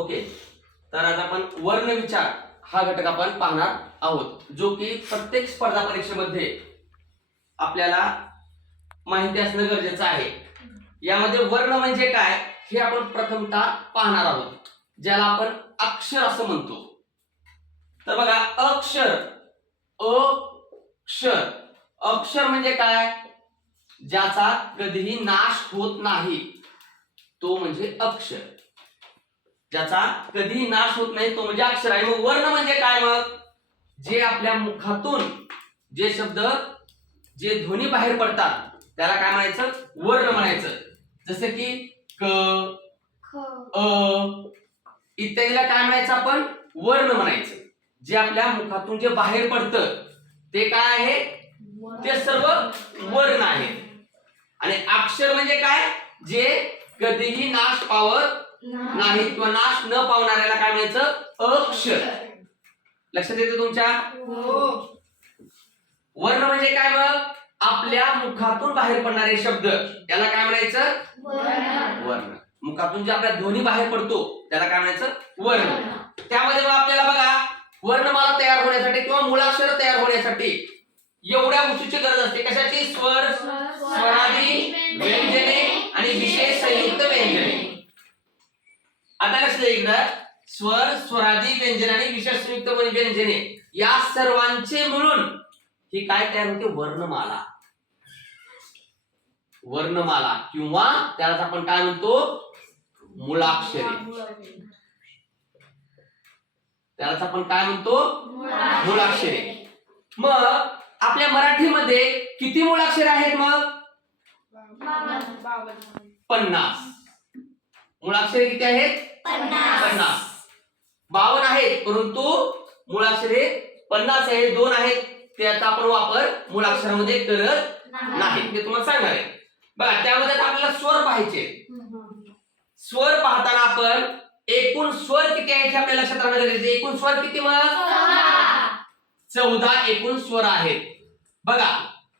Okay, तर आज आपण वर्ण विचार हा घटक आपण पाहणार आहोत, जो की प्रत्येक स्पर्धा परीक्षेमध्ये आपल्याला माहिती असणं गरजेचं आहे. यामध्ये वर्ण म्हणजे काय हे आपण प्रथमतः पाहणार आहोत, ज्याला आपण अक्षर असं म्हणतो. तर बघा, अक्षर अक्षर म्हणजे काय, ज्याचा कधीही नाश होत नाही तो म्हणजे अक्षर. ज्याचा कधीही नाश होत नाही तो म्हणजे अक्षर आहे. मग वर्ण म्हणजे काय, मग जे आपल्या मुखातून जे शब्द जे ध्वनी बाहेर पडतात त्याला काय म्हणायचं, वर्ण म्हणायचं. जसे की क, अ इत्यादीला काय म्हणायचं आपण, वर्ण म्हणायचं. जे आपल्या मुखातून जे बाहेर पडतं ते काय आहे, ते सर्व वर्ण आहे. आणि अक्षर म्हणजे काय, जे कधीही नाश पावत नाही किंवा नाश न पावणाऱ्याला काय म्हणायचं, अक्षर. लक्षात येते तुमच्या? वर्ण म्हणजे काय, मग आपल्या मुखातून बाहेर पडणारे शब्द त्याला काय म्हणायचं, वर्ण. मुखातून जे आपल्या ध्वनी बाहेर पडतो त्याला काय म्हणायचं, वर्ण. त्यामध्ये मग आपल्याला बघा, वर्णमाला तयार होण्यासाठी किंवा मूळाक्षर तयार होण्यासाठी एवढ्या गोष्टीची गरज असते. कशाची? स्वर, स्वरादी, व्यंजने आणि विशेष संयुक्त व्यंजने. आता लक्ष द्या इकडं, स्वर, स्वरादी, व्यंजन आणि विशेष संयुक्त व्यंजने या सर्वांचे मिळून ही काय तयार होते, वर्णमाला. वर्णमाला किंवा त्यालाच आपण काय म्हणतो, मूळाक्षरे. त्यालाच आपण काय म्हणतो, मूळाक्षरे. मग आपल्या मराठीमध्ये किती मूळाक्षरे आहेत, मग 50. मूळाक्षरे किती आहेत, 50. 52 आहेत, परंतु मूळाक्षरे 50 आहेत. 2 आहेत त्याचा आपण वापर मूळाक्षरामध्ये करत नाही, ते तुम्हाला सांगणार आहे. बघा, त्यामध्ये आपल्याला स्वर पाहायचे. स्वर पाहताना आपण एकूण स्वर किती आहेत हे आपल्या लक्षात राहणं गरजेचं आहे. एकूण स्वर किती, मग 14 एकूण स्वर आहेत. बघा,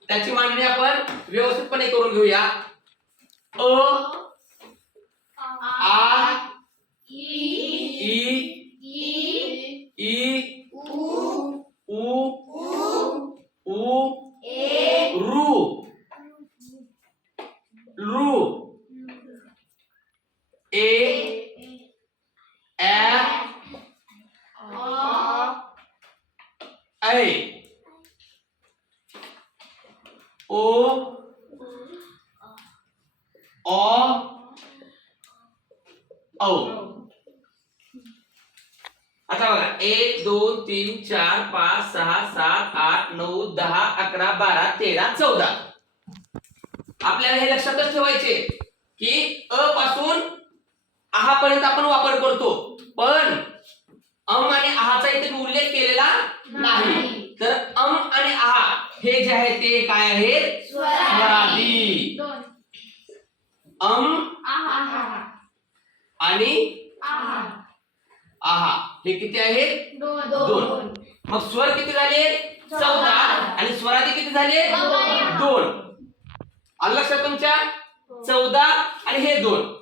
त्याची मांडणी आपण व्यवस्थितपणे करून घेऊया. अ, आ, ई, उ, रू, ए, ऐ, ओ, औ. आता बघा, 1 2 3 4 5 6 7 8 9 10 11 12 13 14. आपल्याला हे लक्षातच ठेवायचे की अ पासून आहा पर्यंत आपण वापर करतो, पण अम आणि आहाचा इथे उल्लेख केलेला नाही. तर अम आणि आहा हे जे आहे ते काय आहेत, स्वरादी. अम आणि आहा हे किती आहेत, 2. मग स्वर किती झाले, 14. आणि स्वरादी किती झाले, 2. आलं लक्षात तुमच्या? 14 आणि हे 2.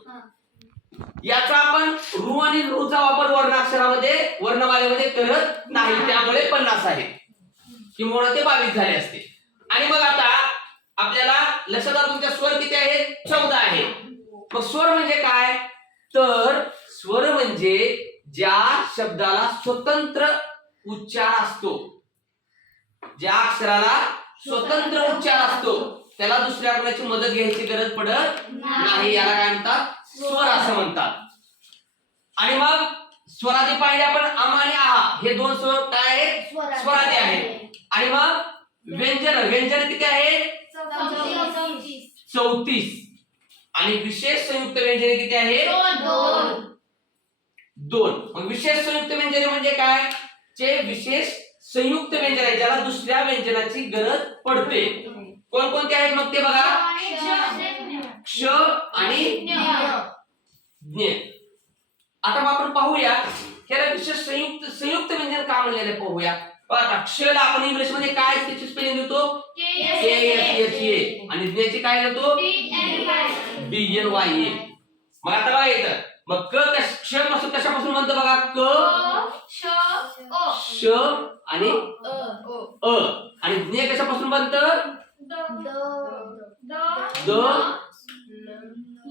याचा आपण रू आणि रूचा वापर वर्णाक्षरामध्ये वर्णमालेमध्ये करत नाही, त्यामुळे 50 आहे, किंवा ते 22 झाले असते. आणि मग आता आपल्याला लक्षात आलं तुमच्या स्वर किती आहेत, 14 आहेत. मग स्वर म्हणजे काय, तर स्वर म्हणजे ज्या शब्दाला स्वतंत्र उच्चार असतो, ज्या अक्षराला स्वतंत्र उच्चार असतो त्याला दुसऱ्या कोणाची मदत घ्यायची गरज पडत नाही, याला काय म्हणतात, स्वर असं म्हणतात. आणि मग स्वरादी पाहिले आपण, अम आणि आहा हे 2 स्वर काय आहेत, स्वरादी आहेत. आणि मग व्यंजन किती आहेत, 34. आणि विशेष संयुक्त व्यंजने किती आहेत, 2. मग विशेष संयुक्त व्यंजने म्हणजे काय, जे विशेष संयुक्त व्यंजन आहे ज्याला दुसऱ्या व्यंजनाची गरज पडते. कोणकोणते आहेत मग ते बघा, क्ष आणि ज्ञ. आता मग आपण पाहूया ह्याला विशेष संयुक्त व्यंजन का म्हणलेले पाहूया. बघा, क्षला आपण इंग्लिश मध्ये काय त्याची स्पेलिंग लिहितो, KSHA. आणि ज्ञची काय लिहितो, DNYA. मग आता बघा इथं, मग क्ष पासून कशापासून कशापासून बनतं बघा? क, श आणि अ. आणि ज्ञ कशापासून बनतं? द,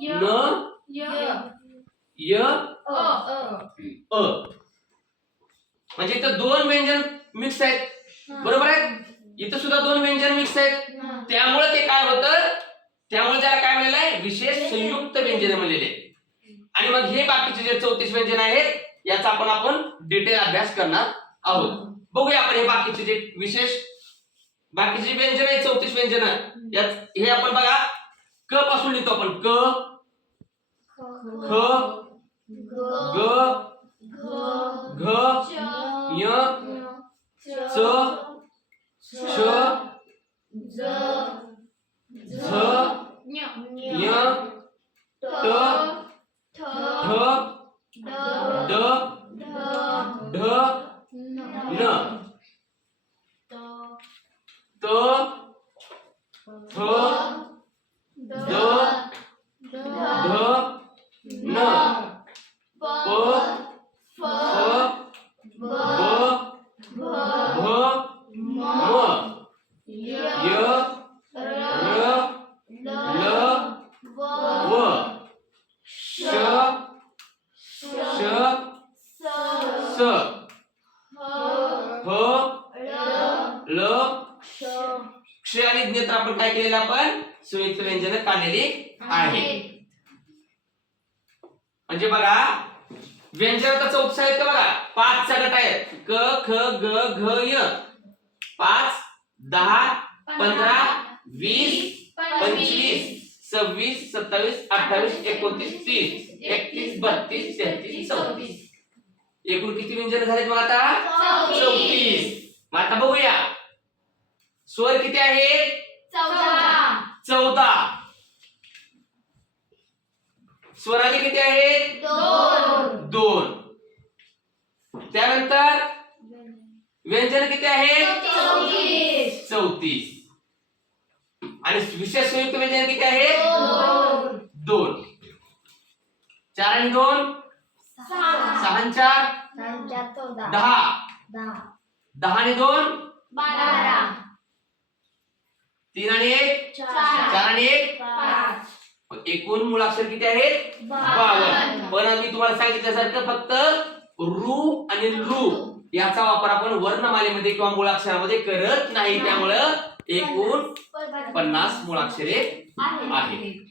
न, य, अ. म्हणजे इथं दोन व्यंजन मिक्स आहेत, बरोबर आहे? इथं सुद्धा दोन व्यंजन मिक्स आहेत, त्यामुळे ते काय होतं? त्यामुळे त्याला काय म्हणलेलं आहे? विशेष संयुक्त व्यंजन म्हणलेले आहे. आणि मग हे बाकीचे जे 34 व्यंजन आहेत याचा आपण डिटेल अभ्यास करणार आहोत. बघूया आपण हे बाकीचे जे विशेष बाकीचे व्यंजन आहेत 34 व्यंजन यात हे आपण बघा क पासून लिहितो आपण. क, ख, ग, घ, य, च, श, झ, य, ट, ढ, ड, ढ, न, त, थ, द, ध, न, प, फ, ब, भ, म, य, र, ल, व, श, श, स, ह, ल, क्ष आणि ज्ञ. तर आपण काय केलेलं? आपण संयुक्त व्यंजन काढलेली आहे. म्हणजे बघा व्यंजन तर 34 आहेत का बघा? 5 चा गट आहे. क, ख, ग, घ, य. 5, 10, 15, 20, 25, 26, 27, 28, 29, 30, 31, 32, 33, 34. एकूण किती व्यंजन झालेत मग आता? 34. मग आता बघूया स्वर किती आहेत? 14. स्वरादी किती आहेत? 2. त्यानंतर व्यंजन किती आहेत? 34. आणि विशेष संयुक्त व्यंजन किती आहेत? 2. 4 आणि 2 6 आणि 4 10. 10 आणि 2 12. 3 आणि 1 4 आणि 1 5. एकूण मुळाक्षर किती आहेत? 52. पण मी तुम्हाला सांगितल्यासारखं फक्त रू आणि लू याचा वापर आपण वर्णमालेमध्ये किंवा मुळाक्षरामध्ये करत नाही, त्यामुळे एकूण 50 मुळाक्षरे आहेत.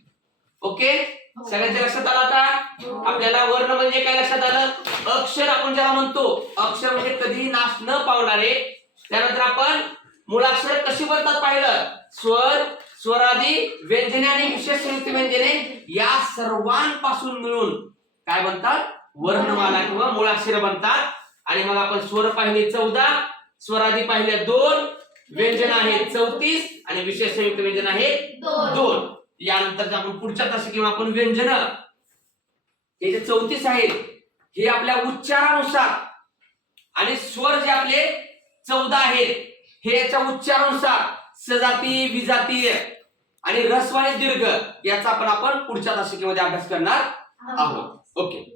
ओके, सगळ्यांच्या लक्षात आलं? आता आपल्याला वर्ण म्हणजे काय लक्षात आलं? अक्षर आपण ज्याला म्हणतो, अक्षर म्हणजे कधीही नाश न पावणारे. त्यानंतर आपण मुळाक्षर कशी बनतात पाहिलं. स्वर, स्वरादी, व्यंजने आणि विशेष संयुक्त व्यंजने या सर्वांपासून मिळून काय बनतात? वर्णमाला किंवा मुळाक्षर बनतात. आणि मग आपण स्वर पाहिले 14, स्वरादी पाहिले 2, व्यंजन आहेत 34 आणि विशेष संयुक्त व्यंजन आहेत 2. यानंतर आपण पुढच्या तासी किंवा आपण व्यंजन हे जे 34 आहेत हे आपल्या उच्चारानुसार आणि स्वर जे आपले 14 आहेत हे याच्या उच्चारानुसार सजाती, विजातीय आणि ऱ्हस्व आणि दीर्घ याचा आपण पुढच्या तासिकेमध्ये अभ्यास करणार आहोत. ओके.